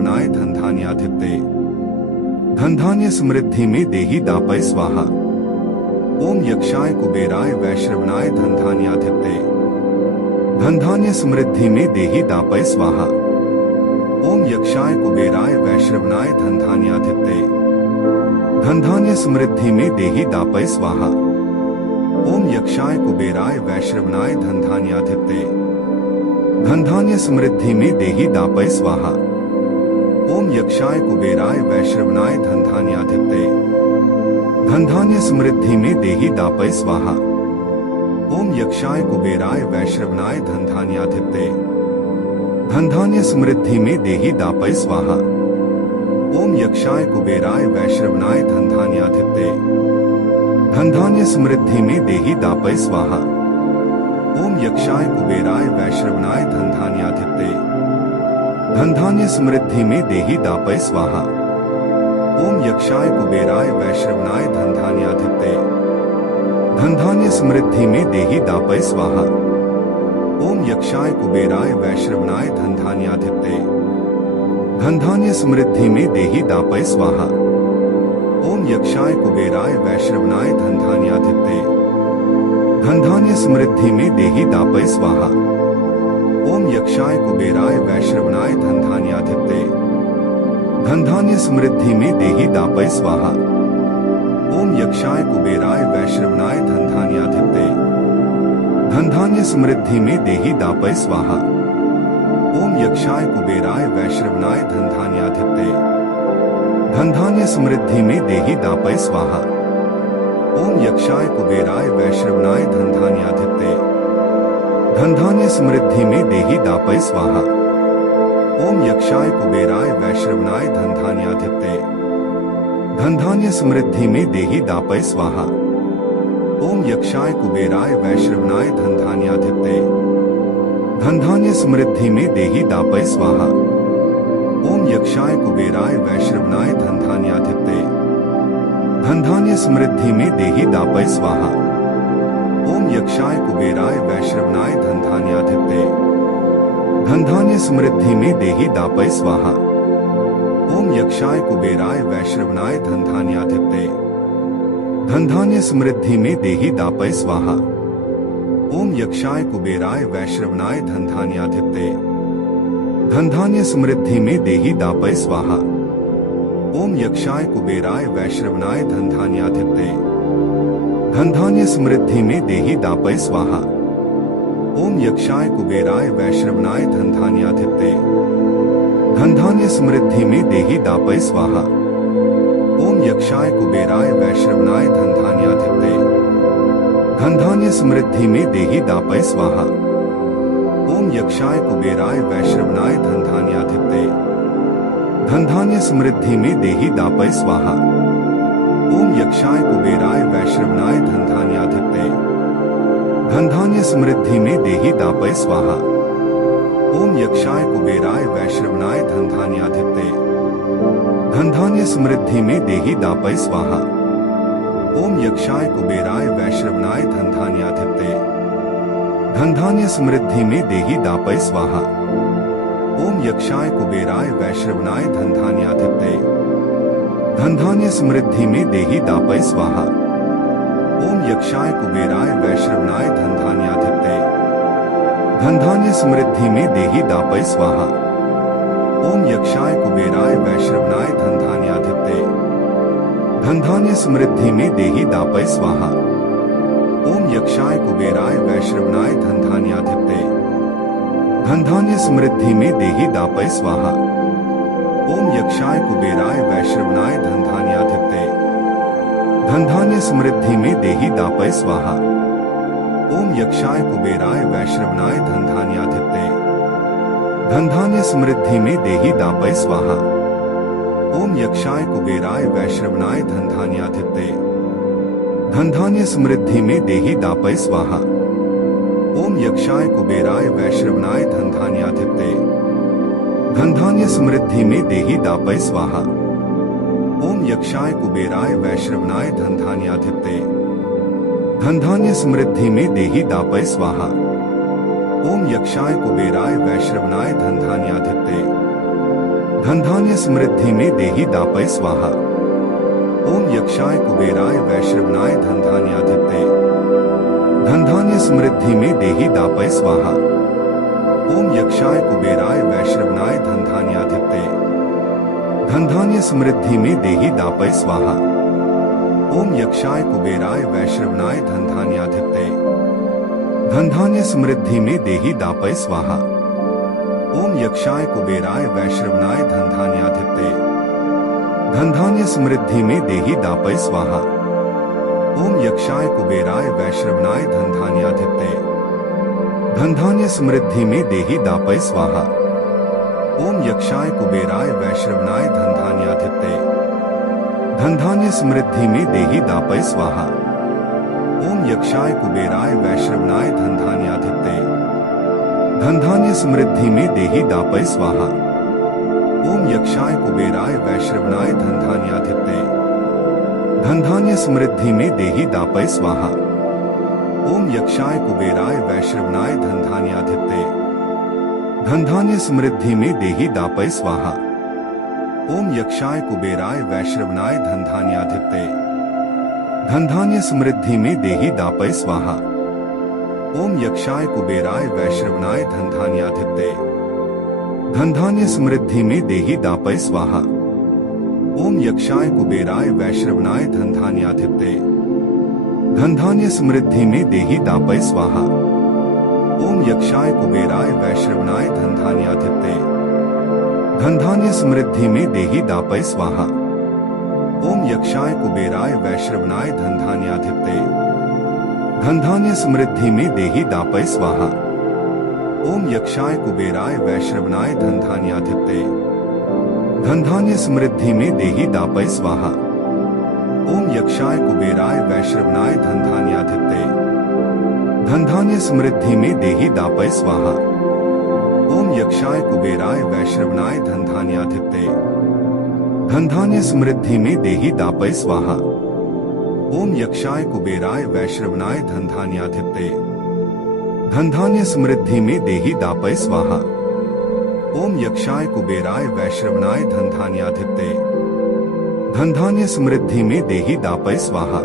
वैश्रवणाय धनधान्याधिपते धनधान्य समृद्धि में देहि दापय स्वाहा। ओम यक्षाय कुबेराय वैश्रवणाय धनधान्याधिपते धनधान्य समृद्धि में देहि दापय स्वाहा। ओम यक्षाय कुबेराय वैश्रवणाय धनधान्याधिपते धनधान्य समृद्धि में देहि दापय स्वाहा। ओम यक्षाय कुबेराय वैश्रवणाय धनधान्याधिपते धनधान्य समृद्धि में देहि दापय स्वाहा। ओम यक्षाय कुबेराय वैश्रवणाय धनधान्याधिपते धनधान्य समृद्धि में देहि दापय स्वाहा। ओम यक्षाय कुबेराय वैश्रवणाय धनधान्याधिपते धनधान्य समृद्धि में देहि दापय स्वाहा। ओम यक्षाय कुबेराय वैश्रवणाय धनधान्याधिपते धनधान्य समृद्धि में देहि दापय स्वाहा। ओम यक्षाय कुबेराय वैश्रवणाय धनधान्याधिपते धनधान्य समृद्धि में देहि दापय स्वाहा। ओम यक्षाय कुबेराय वैश्रवणाय धनधान्याधिपते धनधान्य समृद्धि में देहि दापय स्वाहा। ओम यक्षाय कुबेराय वैश्रवणाय धनधान्याधिपते धनधान्य समृद्धि में देहि दापय स्वाहा। ओम यक्षाय कुबेराय वैश्रवणाय धनधान्याधिपते धनधान्य समृद्धि में देहि दापय स्वाहा। ओम यक्षाय कुबेराय वैश्रवणाय धनधान्याधिपते धनधान्य समृद्धि में देहि दापय स्वाहा। ओम यक्षाय कुबेराय वैश्रवणाय धनधान्याधिपते धनधान्य समृद्धि में देहि दापय स्वाहा। ओम यक्षाय कुबेराय वैश्रवणाय धनधान्याधिपते धनधान्य समृद्धि में देहि दापय स्वाहा। ओम यक्षाय कुबेराय वैश्रवणाय धनधान्याधिपते धनधान्य समृद्धि में देहि दापय स्वाहा। ओम यक्षाय कुबेराय वैश्रवणाय धनधान्याधिपते धनधान्य समृद्धि में देहि दापय स्वाहा। ओम यक्षाय कुबेराय वैश्रवणाय धनधान्याधिपते धनधान्य समृद्धि में देहि दापय स्वाहा। ओम यक्षाय कुबेराय वैश्रवणाय धनधान्याधिपते धनधान्य समृद्धि में देहि दापय स्वाहा। ओम यक्षाय कुबेराय वैश्रवणाय धनधान्याधिपते धनधान्य समृद्धि में देहि दापय स्वाहा। ओम यक्षाय कुबेराय वैश्रवणाय धनधान्याधिपते धनधान्य समृद्धि में देहि दापय स्वाहा। ओम यक्षाय कुबेराय वैश्रवणाय धनधान्याधिपते धनधान्य समृद्धि में देहि दापय स्वाहा। ओम यक्षाय कुबेराय वैश्रवणाय धनधान्याधिपते धनधान्य समृद्धि में देहि दापय स्वाहा। ओम यक्षाय कुबेराय वैश्रवणाय धनधान्याधिपते धनधान्य समृद्धि में देहि दापय स्वाहा। ओम यक्षाय कुबेराय वैश्रवणाय धनधान्याधिपते धनधान्य समृद्धि में देहि दापय स्वाहा। ओम यक्षाय कुबेराय वैश्रवणाय धनधान्याधिपते धनधान्य समृद्धि में देहि दापय स्वाहा। ओम यक्षाय कुबेराय वैश्रवणाय धनधान्याधिपते धनधान्य समृद्धि में देहि दापय स्वाहा। ओम यक्षाय कुबेराय वैश्रवणाय धनधान्याधिपते धनधान्य समृद्धि में देहि दापय स्वाहा। ओम यक्षाय कुबेराय वैश्रवणाय धनधान्याधिपते धनधान्य समृद्धि में देहि दापय स्वाहा। ओम यक्षाय कुबेराय वैश्रवणाय धनधान्याधिपते धनधान्य समृद्धि में देहि दापय स्वाहा। ओम यक्षाय कुबेराय वैश्रवणाय धनधान्याधिपते धनधान्य समृद्धि में देहि दापय स्वाहा। ओम यक्षाय कुबेराय वैश्रवणाय धनधान्याधिपते धनधान्य समृद्धि में देहि दापय स्वाहा। ओम यक्षाय कुबेराय वैश्रवणाय धनधान्याधिपते धनधान्य समृद्धि में देहि दापय स्वाहा। ओम यक्षाय कुबेराय वैश्रवणाय धनधान्याधिपते धनधान्य समृद्धि में देहि दापय स्वाहा। ओम यक्षाय कुबेराय वैश्रवणाय धनधान्याधिपते धनधान्य समृद्धि में देहि दापय स्वाहा। ओम यक्षाय कुबेराय वैश्रवणाय धनधान्याधिपते धनधान्य समृद्धि में देहि दापय स्वाहा। ओम यक्षाय कुबेराय वैश्रवणाय धनधान्याधिपते धनधान्य समृद्धि में देहि दापय स्वाहा। ओम यक्षाय कुबेराय वैश्रवणाय धनधान्याधिपते धनधान्य समृद्धि में देहि दापय स्वाहा। ओम यक्षाय कुबेराय वैश्रवणाय धनधान्याधिपते धनधान्य समृद्धि में देहि दापय स्वाहा। ओम यक्षाय कुबेराय वैश्रवणाय धनधान्याधिपते धनधान्य समृद्धि में देहि दापय स्वाहा। ओम यक्षाय कुबेराय वैश्रवणाय धनधान्याधिपते धनधान्य समृद्धि में देहि दापय स्वाहा। ओम यक्षाय कुबेराय वैश्रवणाय धनधान्याधिपते धनधान्य समृद्धि में देहि दापय स्वाहा। ओम यक्षाय कुबेराय वैश्रवणाय धनधान्याधिपते धनधान्य समृद्धि में देहि दापय स्वाहा। ओम यक्षाय कुबेराय वैश्रवणाय धनधान्याधिपते धनधान्य समृद्धि में देहि दापय स्वाहा। ओम यक्षाय कुबेराय वैश्रवणाय धनधान्याधिपते धनधान्य समृद्धि में देहि दापय स्वाहा। ओम यक्षाय कुबेराय वैश्रवणाय धनधान्याधिपते धनधान्य समृद्धि में देहि दापय स्वाहा। ओम यक्षाय कुबेराय वैश्रवणाय धनधान्याधिपते धनधान्य समृद्धि में देहि दापय स्वाहा। ओम यक्षाय कुबेराय वैश्रवणाय धनधान्याधिपते धनधान्य समृद्धि में देहि दापय स्वाहा। ओम यक्षाय कुबेराय वैश्रवणाय धनधान्याधिपते धनधान्य समृद्धि में देहि दापय स्वाहा। ओम यक्षाय कुबेराय वैश्रवणाय धनधान्याधिपते धनधान्य समृद्धि में देहि दापय स्वाहा। ओम यक्षाय कुबेराय वैश्रवणाय धनधान्याधिपते धनधान्य समृद्धि में देहि दापय स्वाहा। ओम यक्षाय कुबेराय वैश्रवणाय धनधान्याधिपते धनधान्य समृद्धि में देहि दापय स्वाहा। ओम यक्षाय कुबेराय वैश्रवणाय धनधान्याधिपते धनधान्य समृद्धि में देहि दापय स्वाहा। ओम यक्षाय कुबेराय वैश्रवणाय धनधान्याधिपते धनधान्य समृद्धि में देहि दापय स्वाहा। ओम यक्षाय कुबेराय वैश्रवणाय धनधान्याधिपते धनधान्य समृद्धि में देहि दापय स्वाहा। ओम यक्षाय कुबेराय वैश्रवणाय धनधान्याधिपते धनधान्य समृद्धि में देहि दापय स्वाहा। ओम यक्षाय कुबेराय वैश्रवणाय धनधान्याधिपते धनधान्य समृद्धि में देहि दापय स्वाहा। ओम यक्षाय कुबेराय वैश्रवणाय धनधान्याधिपते धनधान्य समृद्धि में देहि दापय स्वाहा।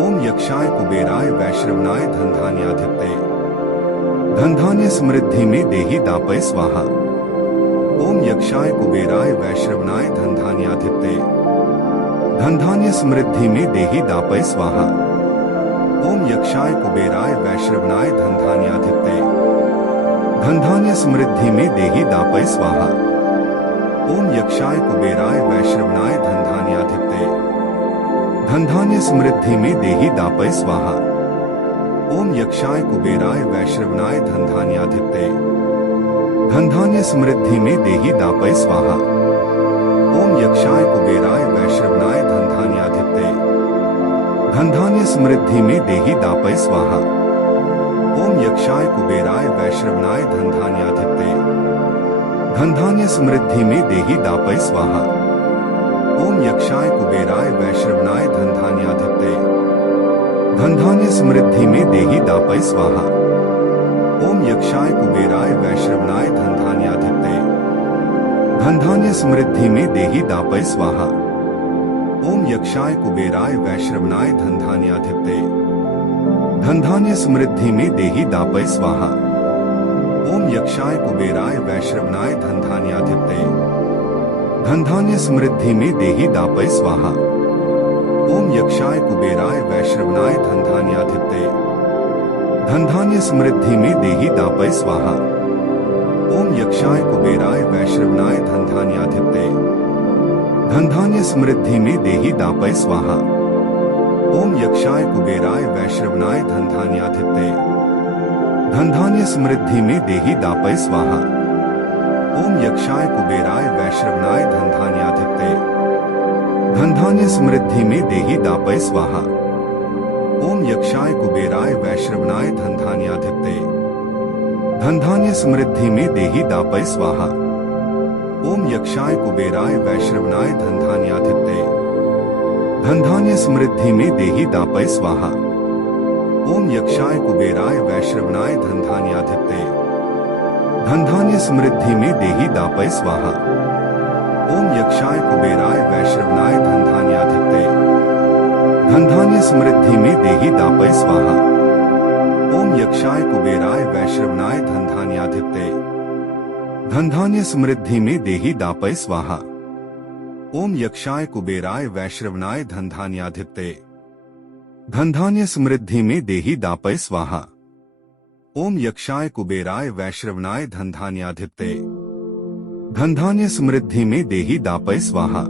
ओम यक्षाय कुबेराय वैश्रवणाय धनधान्याधिपते धनधान्य समृद्धि में देहि दापय स्वाहा। ओम यक्षाय कुबेराय वैश्रवणाय धनधान्याधिपते धनधान्य समृद्धि में देहि दापय स्वाहा। ओम यक्षाय कुबेराय वैश्रवणाय धनधान्याधिपते धनधान्य समृद्धि में देहि दापय स्वाहा। ओम यक्षाय कुबेराय वैश्रवणाय धनधान्याधिपते धनधान्य समृद्धि में देहि दापय स्वाहा। ओम यक्षाय कुबेराय वैश्रवणाय धनधान्याधिपते धनधान्य समृद्धि में देहि दापय स्वाहा। ओम यक्षाय कुबेराय वैश्रवणाय धनधान्याधिपते धनधान्य समृद्धि में देहि दापय स्वाहा। ओम यक्षाय कुबेराय वैश्रवणाय धनधान्याधिपते धनधान्य समृद्धि में देहि दापय स्वाहा। ओम यक्षाय कुबेराय वैश्रवणाय धनधान्याधिपते धनधान्य समृद्धि में देहि दापय स्वाहा। ओम यक्षाय कुबेराय वैश्रवणाय धनधान्याधिपते धनधान्य समृद्धि में देहि दापय स्वाहा। ओम यक्षाय कुबेराय वैश्रवणाय धनधान्याधिपते धनधान्य समृद्धि में देहि दापय स्वाहा। ओम यक्षाय कुबेराय वैश्रवणाय धनधान्याधिपते धनधान्य समृद्धि में देहि दापय स्वाहा। ओम यक्षाय कुबेराय वैश्रवणाय धनधान्याधिपते धनधान्य समृद्धि में देहि दापय स्वाहा। ओम यक्षाय कुबेराय वैश्रवणाय धनधान्याधिपते धनधान्य समृद्धि में देहि दापय स्वाहा। ओम यक्षाय कुबेराय वैश्रवणाय धनधान्याधिपते धनधान्य समृद्धि में देहि दापय स्वाहा। ओम यक्षाय कुबेराय वैश्रवणाय धनधान्याधिपते धनधान्य समृद्धि में देहि दापय स्वाहा। ओम यक्षाय कुबेराय वैश्रवणाय धनधान्याधिपते धनधान्य समृद्धि में देहि दापय स्वाहा। ओम यक्षाय कुबेराय वैश्रवणाय धनधान्याधिपते धनधान्य समृद्धि में देहि दापय स्वाहा। ओम यक्षाय कुबेराय वैश्रवणाय धनधान्याधिपते धनधान्य समृद्धि में देहि दापय स्वाहा। ओम यक्षाय कुबेराय वैश्रवणाय धनधान्याधिपते धनधान्य समृद्धि में देहि दापय स्वाहा। ओम यक्षाय कुबेराय वैश्रवणाय धनधान्याधिपते धनधान्य समृद्धि में देहि दापय स्वाहा। ओम यक्षाय कुबेराय वैश्रवणाय धनधान्याधिपते धनधान्य समृद्धि में देहि दापय स्वाहा। ओम यक्षाय कुबेराय वैश्रवणाय धनधान्याधिपते धनधान्य समृद्धि में देहि दापय स्वाहा।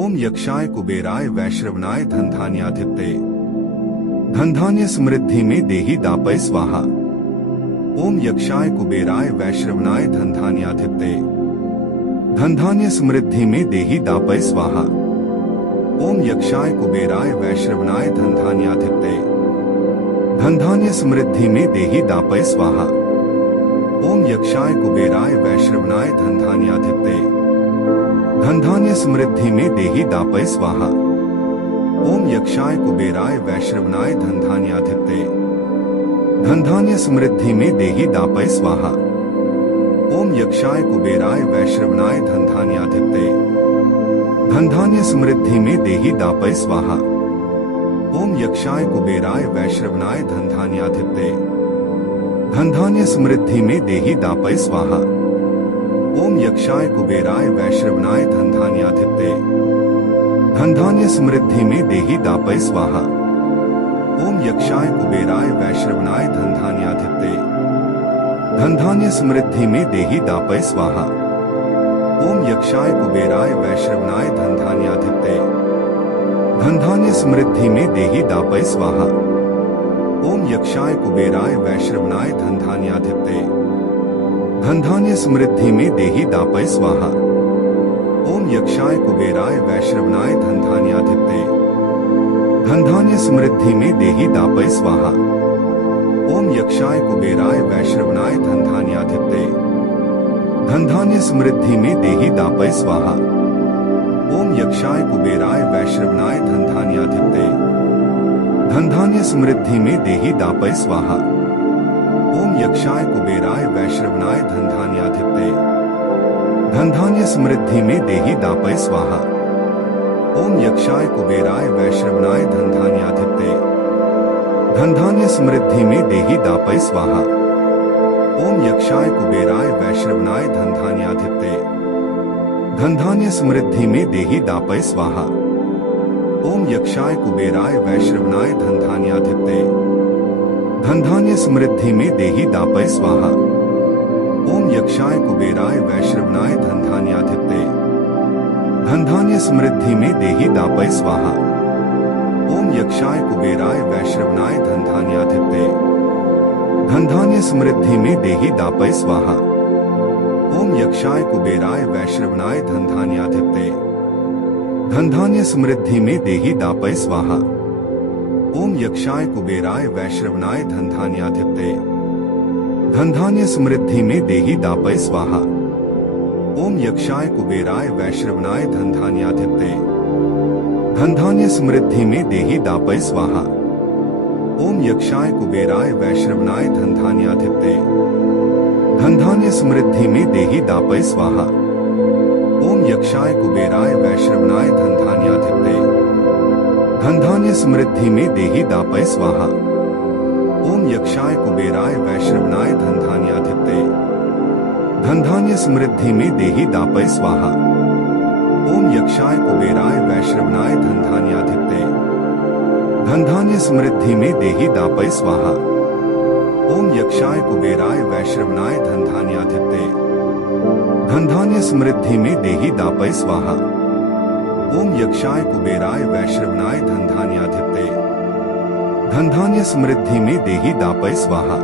ओम यक्षाय कुबेराय वैश्रवणाय धनधान्याधिपते धनधान्य समृद्धि में देहि दापय स्वाहा। ओम यक्षाय कुबेराय वैश्रवणाय धनधान्याधिपते धनधान्य समृद्धि में देहि दापय स्वाहा। ओम यक्षाय कुबेराय वैश्रवणाय धनधान्याधिपते धनधान्य समृद्धि में देहि दापय स्वाहा। ओम यक्षाय कुबेराय वैश्रवणाय धनधान्याधिपते धनधान्य समृद्धि में देहि दापय स्वाहा। ओम यक्षाय कुबेराय वैश्रवणाय धनधान्याधिपते धनधान्य समृद्धि में देहि दापय स्वाहा। ओम यक्षाय कुबेराय वैश्रवणाय धनधान्याधिपते धनधान्य समृद्धि में देहि दापय स्वाहा। ओम यक्षाय कुबेराय वैश्रवणाय धनधान्याधिपते धनधान्य समृद्धि में देहि दापय स्वाहा। ओम यक्षाय कुबेराय वैश्रवणाय धनधान्याधिपते धनधान्य समृद्धि में देहि दापय स्वाहा। ओम यक्षाय कुबेराय वैश्रवणाय धनधान्याधिपते धनधान्य समृद्धि में देहि दापय स्वाहा। ओम यक्षाय कुबेराय वैश्रवणाय धनधान्याधिपते धनधान्य समृद्धि में देहि दापय स्वाहा। ओम यक्षाय कुबेराय वैश्रवणाय धनधान्याधिपते धनधान्य समृद्धि में देहि दापय स्वाहा। ओम यक्षाय कुबेराय वैश्रवणाय धनधान्याधिपते धनधान्य समृद्धि में देहि दापय स्वाहा। ओम यक्षाय कुबेराय वैश्रवणाय धनधान्याधिपते धनधान्य समृद्धि में देहि दापय स्वाहा। ओम यक्षाय कुबेराय वैश्रवणाय धनधान्याधिपते धनधान्य समृद्धि में देहि दापय स्वाहा। ओम यक्षाय कुबेराय वैश्रवणाय धनधान्याधिपते धनधान्य समृद्धि में देहि दापय स्वाहा। ओम यक्षाय कुबेराय वैश्रवणाय धनधान्याधिपते धनधान्य समृद्धि में देहि दापय स्वाहा। ओम यक्षाय कुबेराय वैश्रवणाय धनधान्याधिपते धनधान्य समृद्धि में देहि दापय स्वाहा। ओम यक्षाय कुबेराय वैश्रवणाय धनधान्याधिपते धनधान्य समृद्धि में देहि दापय स्वाहा। ओम यक्षाय कुबेराय वैश्रवणाय धनधान्याधिपते धनधान्य समृद्धि में देहि दापय स्वाहा। ओम यक्षाय कुबेराय वैश्रवणाय धनधान्याधिपते धनधान्य समृद्धि में देहि दापय स्वाहा। ओम यक्षाय कुबेराय वैश्रवणाय धनधान्याधिपते धनधान्य समृद्धि में देहि दापय स्वाहा। ओम यक्षाय कुबेराय वैश्रवणाय धनधान्याधिपते धनधान्य समृद्धि में देहि दापय स्वाहा। ओम यक्षाय कुबेराय वैश्रवणाय धनधान्याधिपते धनधान्य समृद्धि में देहि दापय स्वाहा। ओम यक्षाय कुबेराय वैश्रवणाय धनधान्याधिपते धनधान्य समृद्धि में देहि दापय स्वाहा। ओम यक्षाय कुबेराय वैश्रवणाय धनधान्याधिपते धनधान्य समृद्धि में देहि दापय स्वाहा। ओम यक्षाय कुबेराय वैश्रवणाय धनधान्याधिपते धनधान्य समृद्धि में देहि दापय स्वाहा। ओम यक्षाय कुबेराय वैश्रवणाय धनधान्याधिपते धनधान्य समृद्धि में देहि दापय स्वाहा। ओम यक्षाय कुबेराय वैश्रवणाय धनधान्याधिपते धनधान्य समृद्धि में देहि दापय स्वाहा। ओम यक्षाय कुबेराय वैश्रवणाय धनधान्याधिपते धनधान्य समृद्धि में देहि दापय स्वाहा।